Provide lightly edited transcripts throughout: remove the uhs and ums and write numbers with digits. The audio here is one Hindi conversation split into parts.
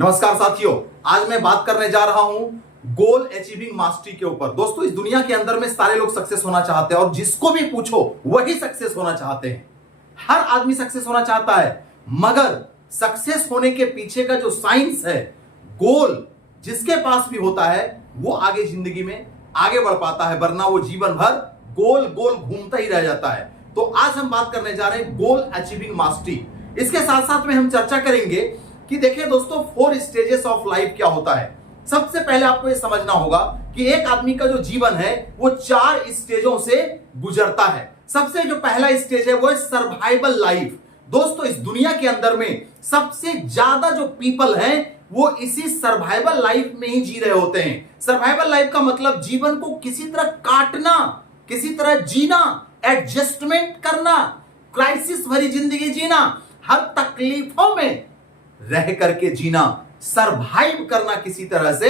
नमस्कार साथियों, आज मैं बात करने जा रहा हूं गोल अचीविंग मास्टरी के ऊपर। दोस्तों, इस दुनिया के अंदर में सारे लोग सक्सेस होना चाहते हैं और जिसको भी पूछो वही सक्सेस होना चाहते हैं। हर आदमी सक्सेस होना चाहता है, मगर सक्सेस होने के पीछे का जो साइंस है, गोल जिसके पास भी होता है वो आगे जिंदगी में आगे बढ़ पाता है, वरना वो जीवन भर गोल गोल घूमता ही रह जाता है। तो आज हम बात करने जा रहे हैं गोल अचीविंग मास्टरी। इसके साथ साथ में हम चर्चा करेंगे कि देखिए दोस्तों, 4 स्टेजेस ऑफ लाइफ क्या होता है। सबसे पहले आपको यह समझना होगा कि एक आदमी का जो जीवन है वो 4 स्टेजों से गुजरता है। सबसे जो पहला स्टेज है वो है सर्वाइवल लाइफ। दोस्तों, इस दुनिया के अंदर में सबसे ज्यादा जो पीपल हैं वो इसी सर्वाइवल लाइफ में ही जी रहे होते हैं। सर्वाइवल लाइफ का मतलब जीवन को किसी तरह काटना, किसी तरह जीना, एडजस्टमेंट करना, क्राइसिस भरी जिंदगी जीना, हर तकलीफों में रह करके जीना, सरवाइव करना किसी तरह से,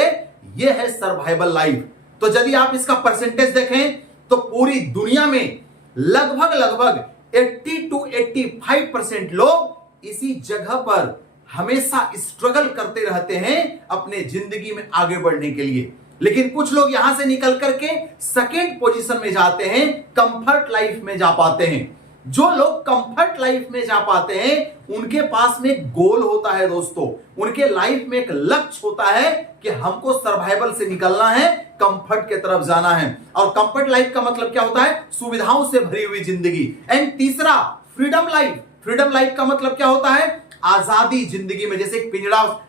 यह है सर्वाइवल लाइफ। तो यदि आप इसका परसेंटेज देखें तो पूरी दुनिया में लगभग 80 to 85% लोग इसी जगह पर हमेशा स्ट्रगल करते रहते हैं अपने जिंदगी में आगे बढ़ने के लिए। लेकिन कुछ लोग यहां से निकल करके सेकेंड पोजीशन में जाते हैं, कंफर्ट लाइफ में जा पाते हैं। जो लोग कंफर्ट लाइफ में जा पाते हैं उनके पास में एक गोल होता है दोस्तों, उनके लाइफ में एक लक्ष्य होता है कि हमको सर्वाइवल से निकलना है, कंफर्ट की तरफ जाना है। और कंफर्ट लाइफ का मतलब क्या होता है? सुविधाओं से भरी हुई जिंदगी। एंड तीसरा, फ्रीडम लाइफ। फ्रीडम लाइफ का मतलब क्या होता है? आजादी जिंदगी में। जैसे एक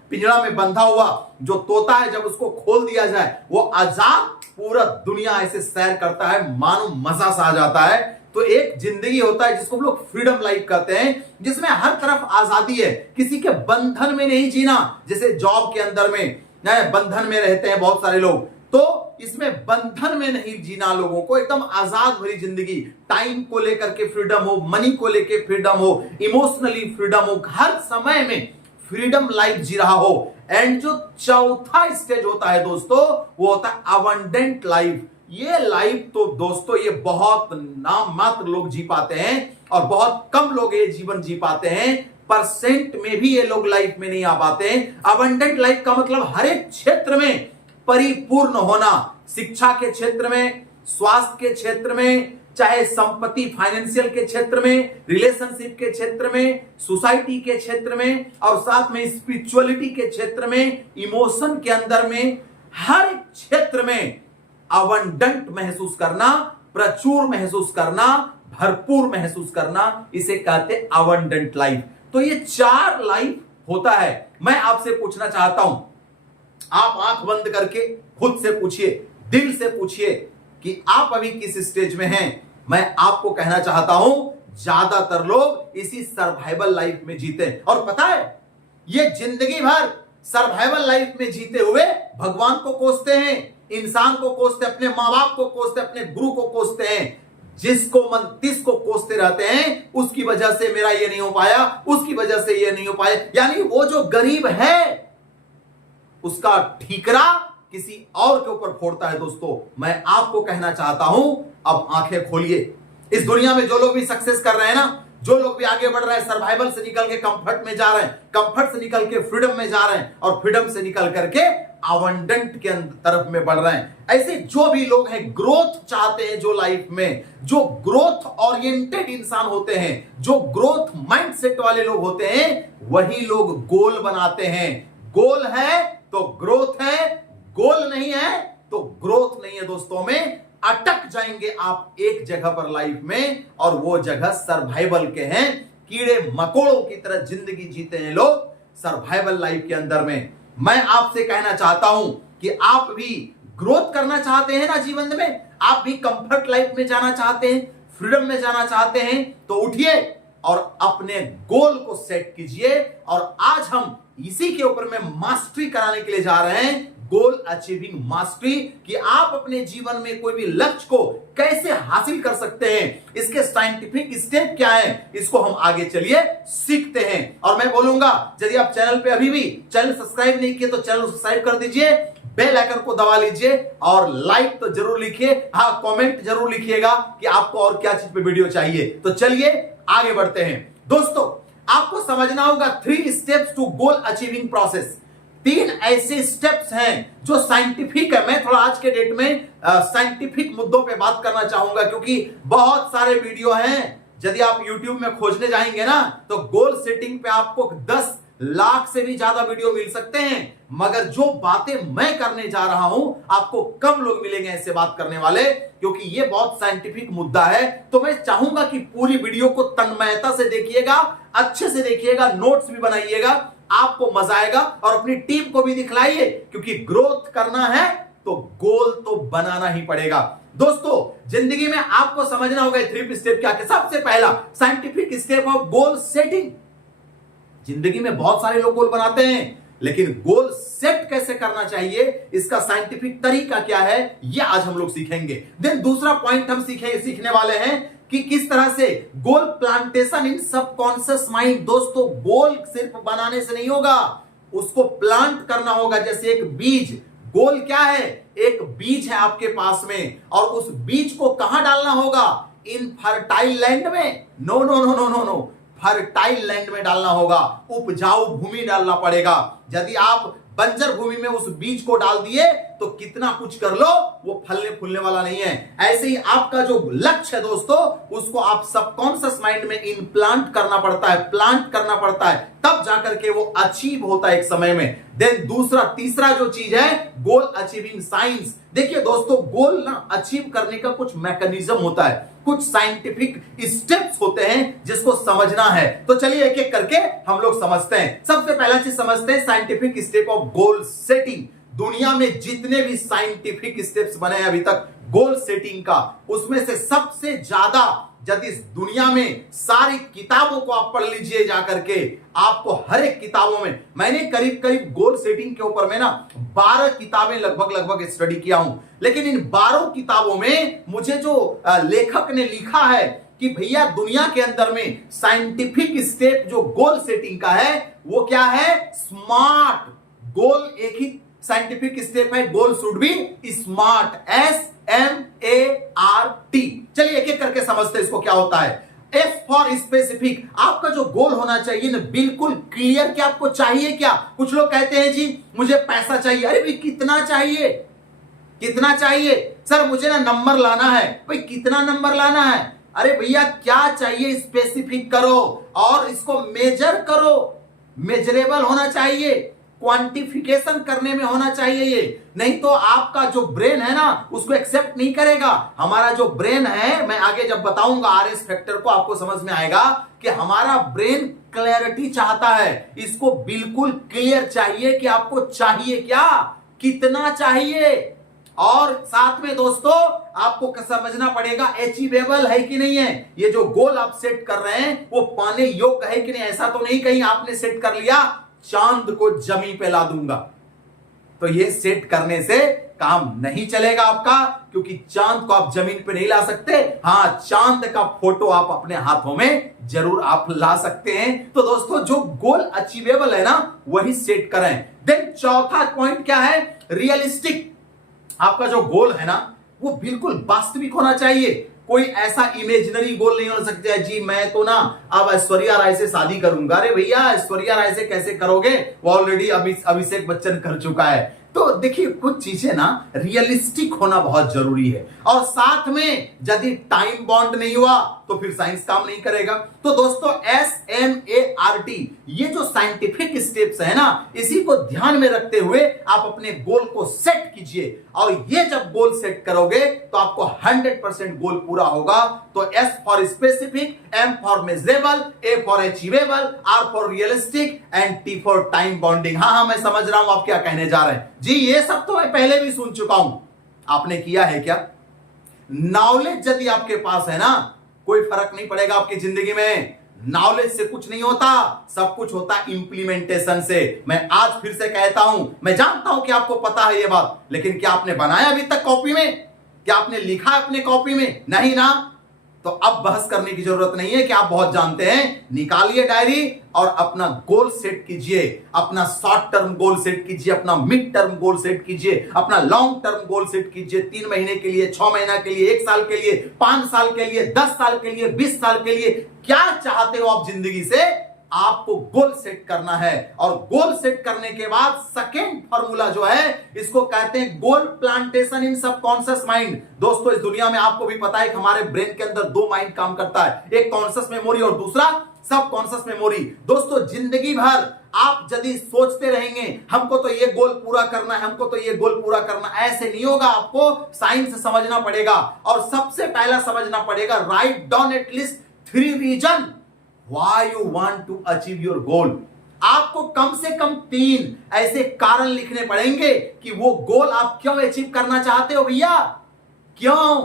पिंजरा में बंधा हुआ जो तोता है, जब उसको खोल दिया जाए वो आजाद पूरा दुनिया ऐसे सैर करता है, मानो मजा सा आ जाता है। तो एक जिंदगी होता है जिसको हम लोग फ्रीडम लाइफ कहते हैं, जिसमें हर तरफ आजादी है, किसी के बंधन में नहीं जीना। जैसे जॉब के अंदर में बंधन में रहते हैं बहुत सारे लोग, तो इसमें बंधन में नहीं जीना, लोगों को एकदम आजाद भरी जिंदगी। टाइम को लेकर के फ्रीडम हो, मनी को लेकर फ्रीडम हो, इमोशनली फ्रीडम हो, हर समय में फ्रीडम लाइफ जी रहा हो। एंड जो चौथा स्टेज होता है दोस्तों, वो होता है अबंडेंट लाइफ। ये लाइफ तो दोस्तों ये बहुत नाम मात्र लोग जी पाते हैं और बहुत कम लोग ये जीवन जी पाते हैं। परसेंट में भी ये लोग लाइफ में नहीं आ पाते हैं। अबंडेंट लाइफ का मतलब हर एक क्षेत्र में परिपूर्ण होना, शिक्षा के क्षेत्र में, स्वास्थ्य के क्षेत्र में, चाहे संपत्ति फाइनेंशियल के क्षेत्र में, रिलेशनशिप के क्षेत्र में, सोसाइटी के क्षेत्र में, और साथ में स्पिरिचुअलिटी के क्षेत्र में, इमोशन के अंदर में, हर एक क्षेत्र में अबंडेंट महसूस करना, प्रचुर महसूस करना, भरपूर महसूस करना, इसे कहते हैं अबंडेंट लाइफ। तो ये 4 लाइफ होता है। मैं आपसे पूछना चाहता हूं, आप आंख बंद करके खुद से पूछिए, दिल से पूछिए कि आप अभी किस स्टेज में हैं। मैं आपको कहना चाहता हूं, ज्यादातर लोग इसी सर्वाइवल लाइफ में जीते हैं। और पता है, ये जिंदगी भर सर्वाइवल लाइफ में जीते हुए भगवान को कोसते हैं, इंसान को कोसते, अपने मां बाप को कोसते, अपने गुरु को कोसते हैं। जिसको मन तिस को कोसते रहते हैं, उसकी वजह से मेरा ये नहीं हो पाया, उसकी वजह से ये नहीं हो पाया। यानी वो जो गरीब है उसका ठीकरा किसी और के ऊपर फोड़ता है। दोस्तों, मैं आपको कहना चाहता हूं, अब आंखें खोलिए। इस दुनिया में जो लोग भी सक्सेस कर रहे हैं ना, जो लोग भी आगे बढ़ रहे हैं, सर्वाइवल से निकल के कंफर्ट में जा रहे हैं, कंफर्ट से निकल के फ्रीडम में जा रहे हैं, और फ्रीडम से निकल करके अबंडेंट के तरफ में बढ़ रहे हैं। ऐसे जो भी लोग हैं, ग्रोथ चाहते हैं जो लाइफ में, जो ग्रोथ ओरिएंटेड इंसान होते हैं, जो ग्रोथ माइंडसेट वाले लोग होते हैं, वही लोग गोल बनाते हैं। गोल है तो ग्रोथ है, गोल नहीं है तो ग्रोथ नहीं है। दोस्तों, में अटक जाएंगे आप एक जगह पर लाइफ में, और वो जगह सर्वाइवल के हैं। कीड़े मकोड़ों की तरह जिंदगी जीते हैं लोग सर्वाइवल लाइफ के अंदर में। मैं आपसे कहना चाहता हूं कि आप भी ग्रोथ करना चाहते हैं ना जीवन में, आप भी कंफर्ट लाइफ में जाना चाहते हैं, फ्रीडम में जाना चाहते हैं, तो उठिए और अपने गोल को सेट कीजिए। और आज हम इसी के ऊपर में मास्टरी कराने के लिए जा रहे हैं, गोल अचीविंग मास्टरी, कि आप अपने जीवन में कोई भी लक्ष्य को कैसे हासिल कर सकते हैं, इसके साइंटिफिक स्टेप क्या हैं, इसको हम आगे चलिए सीखते हैं। और मैं बोलूंगा, यदि आप चैनल पे अभी भी चैनल सब्सक्राइब नहीं किए तो चैनल सब्सक्राइब कर दीजिए, बेल आइकन को दबा लीजिए, और लाइक तो जरूर लिखिए, हाँ कमेंट जरूर लिखिएगा कि आपको और क्या चीज पे वीडियो चाहिए। तो चलिए आगे बढ़ते हैं। दोस्तों, आपको समझना होगा 3 steps to goal achieving process. 3 ऐसे स्टेप्स हैं जो साइंटिफिक है। मैं थोड़ा आज के डेट में साइंटिफिक मुद्दों पे बात करना चाहूंगा, क्योंकि बहुत सारे वीडियो हैं। यदि आप YouTube में खोजने जाएंगे ना तो गोल सेटिंग पे आपको 10 लाख से भी ज्यादा वीडियो मिल सकते हैं, मगर जो बातें मैं करने जा रहा हूं आपको कम लोग मिलेंगे ऐसे बात करने वाले, क्योंकि ये बहुत साइंटिफिक मुद्दा है। तो मैं चाहूंगा कि पूरी वीडियो को तन्मयता से देखिएगा, अच्छे से देखिएगा, नोट्स भी बनाइएगा, आपको मजा आएगा और अपनी टीम को भी दिखलाइए, क्योंकि ग्रोथ करना है तो गोल तो बनाना ही पड़ेगा। दोस्तों जिंदगी में आपको समझना होगा 3 स्टेप क्या है। सबसे पहला scientific step of goal setting. जिंदगी में बहुत सारे लोग गोल बनाते हैं, लेकिन गोल सेट कैसे करना चाहिए, इसका साइंटिफिक तरीका क्या है, यह आज हम लोग सीखेंगे। देन दूसरा पॉइंट हम सीखने वाले हैं कि किस तरह से गोल प्लांटेशन इन सबकॉन्शियस माइंड। दोस्तों गोल सिर्फ बनाने से नहीं होगा, उसको प्लांट करना होगा। जैसे एक बीज, गोल क्या है, एक बीज है आपके पास में, और उस बीज को कहां डालना होगा, इन फर्टाइल लैंड में। No no no no no no, fertile land में डालना होगा, उपजाऊ भूमि डालना पड़ेगा। यदि आप बंजर भूमि में उस बीज को डाल दिए तो कितना कुछ कर लो वो फलने फूलने वाला नहीं है। ऐसे ही आपका जो लक्ष्य है दोस्तों, उसको आप सबकॉन्शियस माइंड में इम्प्लांट करना पड़ता है, प्लांट करना पड़ता है, तब जाकर के वो अचीव होता है एक समय में। देन तीसरा जो चीज है, गोल अचीविंग साइंस। देखिए दोस्तों, गोल ना अचीव करने का कुछ मैकेनिज्म होता है, कुछ साइंटिफिक स्टेप्स होते हैं जिसको समझना है। तो चलिए एक एक करके हम लोग समझते हैं। सबसे पहला चीज समझते हैं scientific step of goal setting. दुनिया में जितने भी साइंटिफिक स्टेप्स बने हैं अभी तक गोल सेटिंग का, उसमें से सबसे ज्यादा, यदि इस दुनिया में सारी किताबों को आप पढ़ लीजिए जाकर के, आपको हर एक किताबों में, मैंने करीब करीब गोल सेटिंग के ऊपर में ना 12 किताबें लगभग स्टडी किया हूं। लेकिन इन 12 किताबों में मुझे जो लेखक ने लिखा है कि भैया दुनिया के अंदर में साइंटिफिक स्टेप जो गोल सेटिंग का है वो क्या है, स्मार्ट गोल। एक ही साइंटिफिक स्टेप है, goal should be smart, SMART। चलिए एक एक करके समझते हैं इसको क्या होता है। S फॉर स्पेसिफिक, आपका जो गोल होना चाहिए ना बिल्कुल क्लियर कि आपको चाहिए क्या। कुछ लोग कहते हैं जी मुझे पैसा चाहिए। अरे भाई कितना चाहिए, कितना चाहिए सर, मुझे ना नंबर लाना है। भाई कितना नंबर लाना है, अरे भैया क्या चाहिए स्पेसिफिक करो और इसको मेजर करो, मेजरेबल होना चाहिए, क्वांटिफिकेशन करने में होना चाहिए ये, नहीं तो आपका जो ब्रेन है ना उसको एक्सेप्ट नहीं करेगा। हमारा जो ब्रेन है, मैं आगे जब बताऊंगा RS फैक्टर को आपको समझ में आएगा कि हमारा ब्रेन क्लैरिटी चाहता है, इसको बिल्कुल क्लियर चाहिए कि आपको चाहिए क्या, कितना चाहिए, और साथ में दोस्तों आपको समझना पड़ेगा अचीवेबल है कि नहीं है। ये जो गोल आप सेट कर रहे हैं वो पाने योग्य है कि नहीं। ऐसा तो नहीं कहीं आपने सेट कर लिया चांद को जमीन पे ला दूंगा, तो ये सेट करने से काम नहीं चलेगा आपका, क्योंकि चांद को आप जमीन पे नहीं ला सकते। हां, चांद का फोटो आप अपने हाथों में जरूर आप ला सकते हैं। तो दोस्तों जो गोल अचीवेबल है ना वही सेट करें। देन चौथा पॉइंट क्या है, रियलिस्टिक। आपका जो गोल है ना वो बिल्कुल वास्तविक होना चाहिए, कोई ऐसा इमेजिनरी गोल नहीं हो सकता है जी मैं तो ना अब ऐश्वर्या राय से शादी करूंगा। अरे भैया ऐश्वर्या राय से कैसे करोगे, वो ऑलरेडी अभिषेक बच्चन कर चुका है। तो देखिए कुछ चीजें ना रियलिस्टिक होना बहुत जरूरी है, और साथ में यदि टाइम बॉन्ड नहीं हुआ तो फिर साइंस काम नहीं करेगा। तो दोस्तों SMART, ये जो साइंटिफिक स्टेप्स है ना, इसी को ध्यान में रखते हुए आप अपने गोल को सेट कीजिए, और ये जब गोल सेट करोगे तो आपको 100% गोल पूरा होगा। तो S for specific, M for measurable, A for achievable, R for realistic and T for time bonding. हाँ मैं समझ रहा हूं आप क्या कहने जा रहे हैं जी, ये सब तो मैं पहले भी सुन चुका हूं, आपने किया है क्या। नॉलेज यदि आपके पास है ना कोई फर्क नहीं पड़ेगा आपकी जिंदगी में। नॉलेज से कुछ नहीं होता, सब कुछ होता इंप्लीमेंटेशन से। मैं आज फिर से कहता हूं, मैं जानता हूं कि आपको पता है ये बात, लेकिन क्या आपने बनाया अभी तक कॉपी में, क्या आपने लिखा अपने कॉपी में, नहीं ना। तो अब बहस करने की जरूरत नहीं है कि आप बहुत जानते हैं। निकालिए डायरी और अपना गोल सेट कीजिए, अपना शॉर्ट टर्म गोल सेट कीजिए, अपना मिड टर्म गोल सेट कीजिए, अपना लॉन्ग टर्म गोल सेट कीजिए। 3 महीने के लिए, 6 महीना के लिए, 1 साल के लिए, 5 साल के लिए, 10 साल के लिए, 20 साल के लिए, क्या चाहते हो आप जिंदगी से आपको गोल सेट करना है, और गोल सेट करने के बाद सेकेंड फॉर्मूला जो है इसको कहते हैं गोल प्लांटेशन इन सबकॉन्शियस माइंड। दोस्तों इस दुनिया में आपको भी पता है कि हमारे ब्रेन के अंदर दो माइंड काम करता है, एक कॉन्शियस मेमोरी और दूसरा सबकॉन्शियस मेमोरी। दोस्तों जिंदगी भर आप यदि सोचते रहेंगे हमको तो ये गोल पूरा करना है, हमको तो ये गोल पूरा करना, ऐसे नहीं होगा। आपको साइंस समझना पड़ेगा, और सबसे पहला समझना पड़ेगा write down at least 3 reason why you want to achieve your goal. आपको कम से कम 3 ऐसे कारण लिखने पड़ेंगे कि वो गोल आप क्यों अचीव करना चाहते हो भैया, क्यों,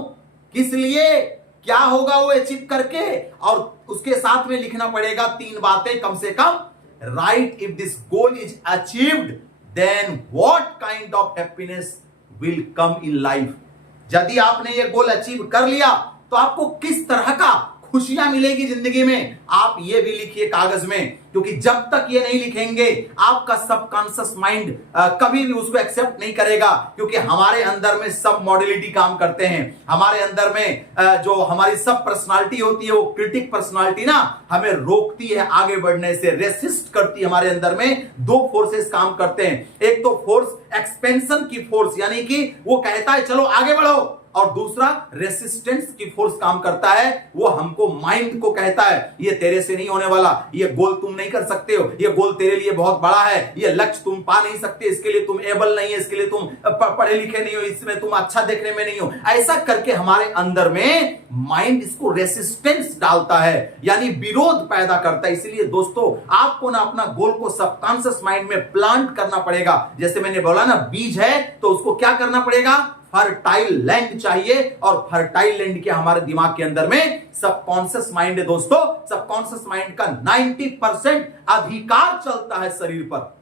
किस लिए, क्या होगा वो अचीव करके, और उसके साथ में लिखना पड़ेगा 3 बातें कम से कम। Right, if this goal is achieved then what kind of happiness will come in life. यदि आपने ये गोल अचीव कर लिया तो आपको किस तरह का खुशियां मिलेगी जिंदगी में, आप ये भी लिखिए कागज में, क्योंकि जब तक ये नहीं लिखेंगे आपका सबकॉन्शियस माइंड कभी भी उसको एक्सेप्ट नहीं करेगा। क्योंकि हमारे अंदर में सब मॉडलिटी काम करते हैं, हमारे अंदर में जो हमारी सब पर्सनालिटी होती है वो क्रिटिक पर्सनालिटी ना हमें रोकती है आगे बढ़ने से, रेसिस्ट करती है। हमारे अंदर में 2 फोर्सेस काम करते हैं, एक तो फोर्स एक्सपेंशन की फोर्स, यानी कि वो कहता है चलो आगे बढ़ो, और दूसरा रेसिस्टेंस की फोर्स काम करता है, वो हमको माइंड को कहता है ये तेरे से नहीं होने वाला, ये गोल तुम नहीं कर सकते हो, ये गोल तेरे लिए बहुत बड़ा है, ये लक्ष्य तुम पा नहीं सकते, इसके लिए तुम एबल नहीं है, इसके लिए तुम पढ़े लिखे नहीं हो, इसमें तुम अच्छा देखने में नहीं हो। ऐसा करके हमारे अंदर में माइंड इसको रेसिस्टेंस डालता है, यानी विरोध पैदा करता है। इसलिए दोस्तों आपको ना अपना गोल को सबकॉन्शियस माइंड में प्लांट करना पड़ेगा। जैसे मैंने बोला ना बीज है तो उसको क्या करना पड़ेगा, फर्टाइल लैंड चाहिए, और फर्टाइल लैंड के हमारे दिमाग के अंदर में सबकॉन्शियस माइंड है। दोस्तों सबकॉन्शियस माइंड का 90% अधिकार चलता है शरीर पर,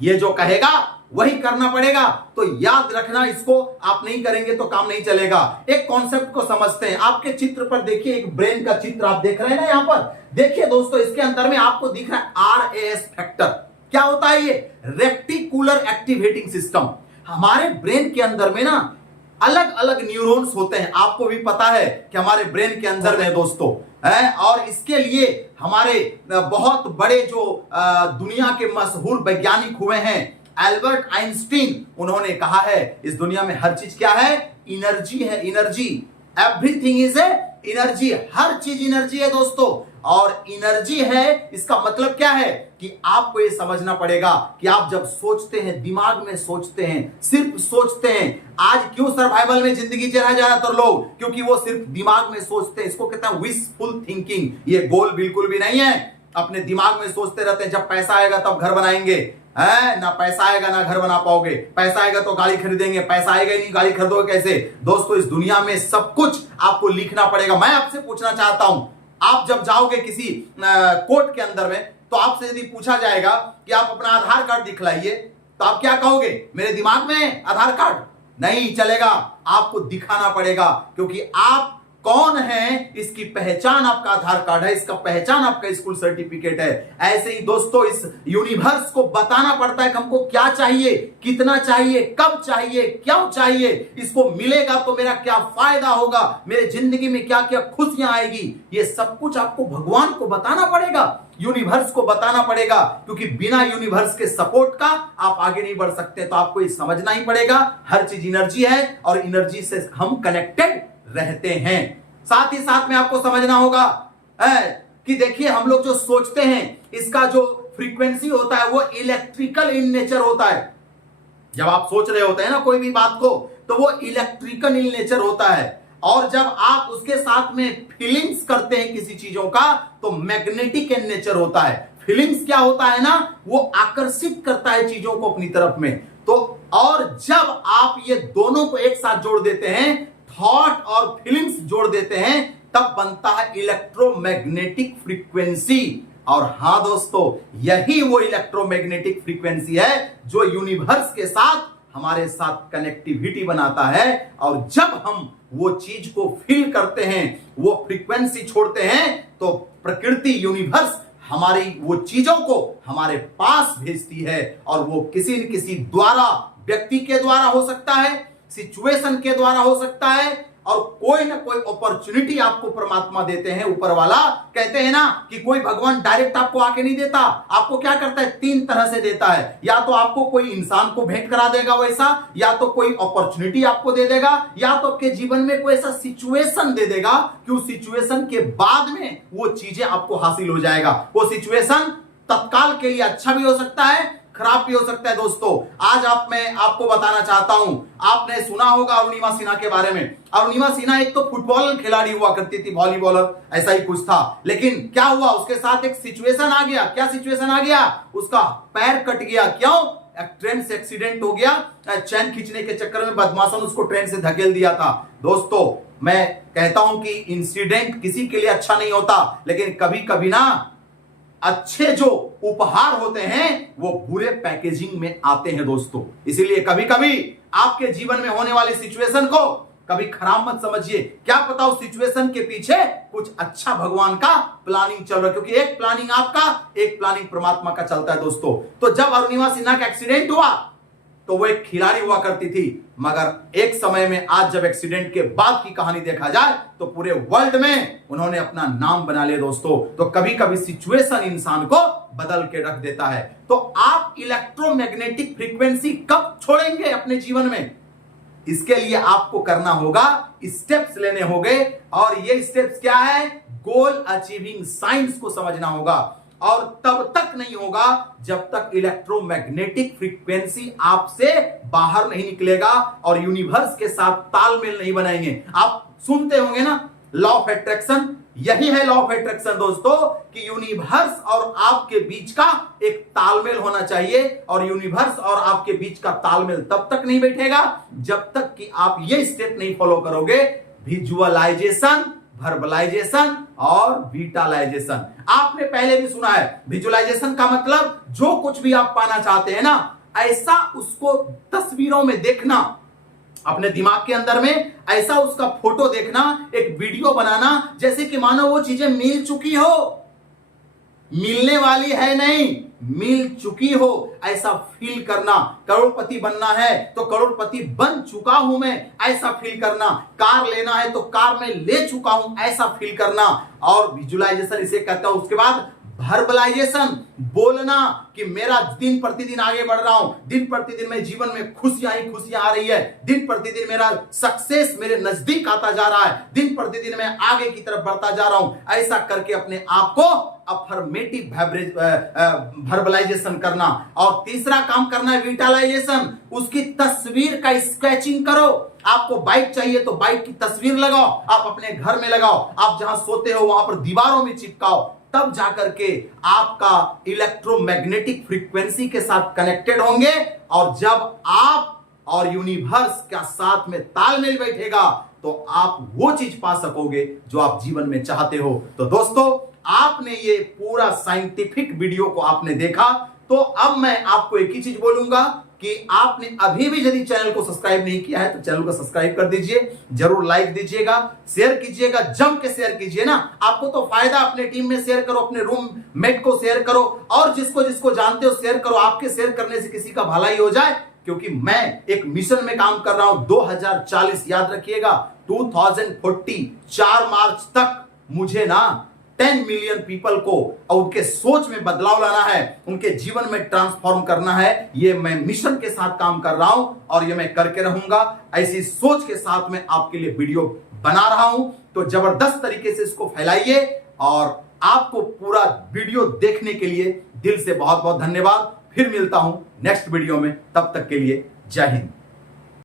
ये जो कहेगा वही करना पड़ेगा। तो याद रखना, इसको आप नहीं करेंगे तो काम नहीं चलेगा। एक कॉन्सेप्ट को समझते हैं, आपके चित्र पर देखिए, एक ब्रेन का चित्र आप देख रहे हैं ना, यहां पर देखिए दोस्तों, इसके अंदर में आपको दिख रहा है RAS फैक्टर। क्या होता है ये, रेक्टिकुलर एक्टिवेटिंग सिस्टम। हमारे ब्रेन के अंदर में ना अलग अलग न्यूरॉन्स होते हैं, आपको भी पता है कि हमारे ब्रेन के अंदर में दोस्तों है, और इसके लिए हमारे बहुत बड़े जो दुनिया के मशहूर वैज्ञानिक हुए हैं, एल्बर्ट आइंस्टीन, उन्होंने कहा है इस दुनिया में हर चीज क्या है, एनर्जी है, energy, everything is a energy, हर चीज एनर्जी है दोस्तों। और एनर्जी है इसका मतलब क्या है कि आपको यह समझना पड़ेगा कि आप जब सोचते हैं, दिमाग में सोचते हैं, सिर्फ सोचते हैं। आज क्यों सर्वाइवल में जिंदगी जी रहे ज्यादातर लोग, क्योंकि वो सिर्फ दिमाग में सोचते हैं। इसको कहते हैं विशफुल थिंकिंग। ये गोल बिल्कुल भी नहीं है, अपने दिमाग में सोचते रहते हैं जब पैसा आएगा तब घर बनाएंगे, है ना, पैसा आएगा ना घर बना पाओगे, पैसा आएगा तो गाड़ी खरीदेंगे, पैसा आएगा ही नहीं गाड़ी खरीदोगे कैसे। दोस्तों इस दुनिया में सब कुछ आपको लिखना पड़ेगा। मैं आपसे पूछना चाहता हूं, आप जब जाओगे किसी कोर्ट के अंदर में तो आपसे यदि पूछा जाएगा कि आप अपना आधार कार्ड दिखलाइए, तो आप क्या कहोगे, मेरे दिमाग में आधार कार्ड नहीं चलेगा, आपको दिखाना पड़ेगा, क्योंकि आप कौन है इसकी पहचान आपका आधार कार्ड है, इसका पहचान आपका स्कूल सर्टिफिकेट है। ऐसे ही दोस्तों इस यूनिवर्स को बताना पड़ता है कि हमको क्या चाहिए, कितना चाहिए, कब चाहिए, क्यों चाहिए, इसको मिलेगा तो मेरा क्या फायदा होगा, मेरे जिंदगी में क्या क्या खुशियां आएगी। ये सब कुछ आपको भगवान को बताना पड़ेगा, यूनिवर्स को बताना पड़ेगा, क्योंकि बिना यूनिवर्स के सपोर्ट का आप आगे नहीं बढ़ सकते। तो आपको ये समझना ही पड़ेगा, हर चीज एनर्जी है और एनर्जी से हम कनेक्टेड रहते हैं। साथ ही साथ में आपको समझना होगा कि देखिए हम लोग जो सोचते हैं इसका जो फ्रीक्वेंसी होता है वो इलेक्ट्रिकल इन नेचर होता है। जब आप सोच रहे होते हैं ना कोई भी बात को, तो वो इलेक्ट्रिकल इन नेचर होता है, और जब आप उसके साथ में फीलिंग्स करते हैं किसी चीजों का तो मैग्नेटिक इन नेचर होता है। फीलिंग्स क्या होता है ना, वो आकर्षित करता है चीजों को अपनी तरफ में। तो और जब आप ये दोनों को एक साथ जोड़ देते हैं, थॉट और फीलिंग्स जोड़ देते हैं, तब बनता है इलेक्ट्रोमैग्नेटिक फ्रीक्वेंसी। और हां दोस्तों, यही वो इलेक्ट्रोमैग्नेटिक फ्रीक्वेंसी है जो यूनिवर्स के साथ हमारे साथ कनेक्टिविटी बनाता है। और जब हम वो चीज को फील करते हैं, वो फ्रीक्वेंसी छोड़ते हैं, तो प्रकृति, यूनिवर्स हमारी वो चीजों को हमारे पास भेजती है, और वो किसी न किसी द्वारा, व्यक्ति के द्वारा हो सकता है, सिचुएशन के द्वारा हो सकता है, और कोई ना कोई अपॉर्चुनिटी आपको परमात्मा देते हैं। ऊपर वाला कहते हैं ना कि कोई भगवान डायरेक्ट आपको आके नहीं देता, आपको क्या करता है, तीन तरह से देता है। या तो आपको कोई इंसान को भेंट करा देगा वैसा, या तो कोई अपॉर्चुनिटी आपको दे देगा, या तो आपके जीवन में कोई ऐसा सिचुएशन दे देगा कि उस सिचुएशन के बाद में वो चीजें आपको हासिल हो जाएगा। वो सिचुएशन तत्काल के लिए अच्छा भी हो सकता है, खराब भी हो सकता है। दोस्तों आज मैं आपको बताना चाहता हूं, आपने सुना होगा अरुणिमा सिन्हा के बारे में। अरुणिमा सिन्हा एक तो फुटबॉल खिलाड़ी हुआ करती थी, वॉलीबॉलर ऐसा ही कुछ था, लेकिन क्या हुआ उसके साथ एक सिचुएशन आ गया। क्या सिचुएशन आ गया, उसका पैर कट गया। क्यों, ट्रेन से एक्सीडेंट हो गया, चैन खींचने के चक्कर में बदमाशों ने उसको ट्रेन से धकेल दिया था। दोस्तों मैं कहता हूं कि इंसिडेंट किसी के लिए अच्छा नहीं होता, लेकिन कभी कभी ना अच्छे जो उपहार होते हैं वो बुरे पैकेजिंग में आते हैं दोस्तों। इसीलिए कभी कभी आपके जीवन में होने वाले सिचुएशन को कभी खराब मत समझिए। क्या पता उस सिचुएशन के पीछे कुछ अच्छा भगवान का प्लानिंग चल रहा है, क्योंकि एक प्लानिंग आपका, एक प्लानिंग परमात्मा का चलता है दोस्तों। तो जब अरुणिमा सिन्हा का एक्सीडेंट हुआ तो वो एक खिलाड़ी हुआ करती थी, मगर एक समय में आज जब एक्सीडेंट के बाद की कहानी देखा जाए तो पूरे वर्ल्ड में उन्होंने अपना नाम बना लिया दोस्तों। तो कभी कभी सिचुएशन इंसान को बदल के रख देता है। तो आप इलेक्ट्रोमैग्नेटिक फ्रीक्वेंसी कब छोड़ेंगे अपने जीवन में, इसके लिए आपको करना होगा, स्टेप्स लेने होंगे। और ये स्टेप्स क्या है, गोल अचीविंग साइंस को समझना होगा। और तब तक नहीं होगा जब तक इलेक्ट्रोमैग्नेटिक फ्रीक्वेंसी आपसे बाहर नहीं निकलेगा और यूनिवर्स के साथ तालमेल नहीं बनाएंगे। आप सुनते होंगे ना लॉ ऑफ अट्रैक्शन, यही है लॉ ऑफ अट्रैक्शन दोस्तों, कि यूनिवर्स और आपके बीच का एक तालमेल होना चाहिए। और यूनिवर्स और आपके बीच का तालमेल तब तक नहीं बैठेगा जब तक कि आप ये स्टेप नहीं फॉलो करोगे, विजुअलाइजेशन, वर्बलाइजेशन और विटालाइजेशन। आपने पहले भी सुना है, विजुअलाइजेशन का मतलब जो कुछ भी आप पाना चाहते हैं ना, ऐसा उसको तस्वीरों में देखना, अपने दिमाग के अंदर में ऐसा उसका फोटो देखना, एक वीडियो बनाना, जैसे कि मानो वो चीजें मिल चुकी हो, मिलने वाली है नहीं, मिल चुकी हो, ऐसा फील करना। करोड़पति बनना है तो करोड़पति बन चुका हूं मैं, ऐसा फील करना। कार लेना है तो कार में ले चुका हूं, ऐसा फील करना। और विजुअलाइजेशन इसे कहता हूं। उसके बाद वर्बलाइजेशन, बोलना कि मेरा दिन प्रतिदिन आगे बढ़ रहा हूं, दिन प्रतिदिन मेरे जीवन में खुशियां ही खुशियां आ रही है, दिन प्रतिदिन मेरा सक्सेस मेरे नजदीक आता जा रहा है, दिन प्रतिदिन मैं आगे की तरफ बढ़ता जा रहा हूं। ऐसा करके अपने आप को अफर्मेटिव वर्बलाइजेशन करना। और तीसरा काम करना है विटालाइजेशन, उसकी तस्वीर का स्केचिंग करो। आपको बाइक चाहिए तो बाइक की तस्वीर लगाओ, आप अपने घर में लगाओ, आप जहां सोते हो वहां पर दीवारों में चिपकाओ, तब जाकर के आपका इलेक्ट्रोमैग्नेटिक फ्रीक्वेंसी के साथ कनेक्टेड होंगे। और जब आप और यूनिवर्स का साथ में तालमेल बैठेगा तो आप वो चीज पा सकोगे जो आप जीवन में चाहते हो। तो दोस्तों आपने ये पूरा साइंटिफिक वीडियो को आपने देखा, तो अब मैं आपको एक ही चीज बोलूंगा कि आपने अभी भी यदि चैनल को सब्सक्राइब नहीं किया है तो चैनल को सब्सक्राइब कर दीजिए, जरूर लाइक दीजिएगा, शेयर कीजिएगा, जम के शेयर कीजिए ना। आपको तो फायदा, अपने टीम में शेयर करो, अपने रूम मेट को शेयर करो, और जिसको जिसको जानते हो शेयर करो। आपके शेयर करने से किसी का भला ही हो जाए, क्योंकि मैं एक मिशन में काम कर रहा हूं। 2040 याद रखिएगा, 2040 4 मार्च तक मुझे ना 10 मिलियन पीपल को और उनके सोच में बदलाव लाना है, उनके जीवन में ट्रांसफॉर्म करना है। ये मैं मिशन के साथ काम कर रहा हूं और ये मैं करके रहूंगा। ऐसी सोच के साथ में आपके लिए वीडियो बना रहा हूं, तो जबरदस्त तरीके से इसको फैलाइए। और आपको पूरा वीडियो देखने के लिए दिल से बहुत बहुत धन्यवाद। फिर मिलता हूं नेक्स्ट वीडियो में, तब तक के लिए जय हिंद।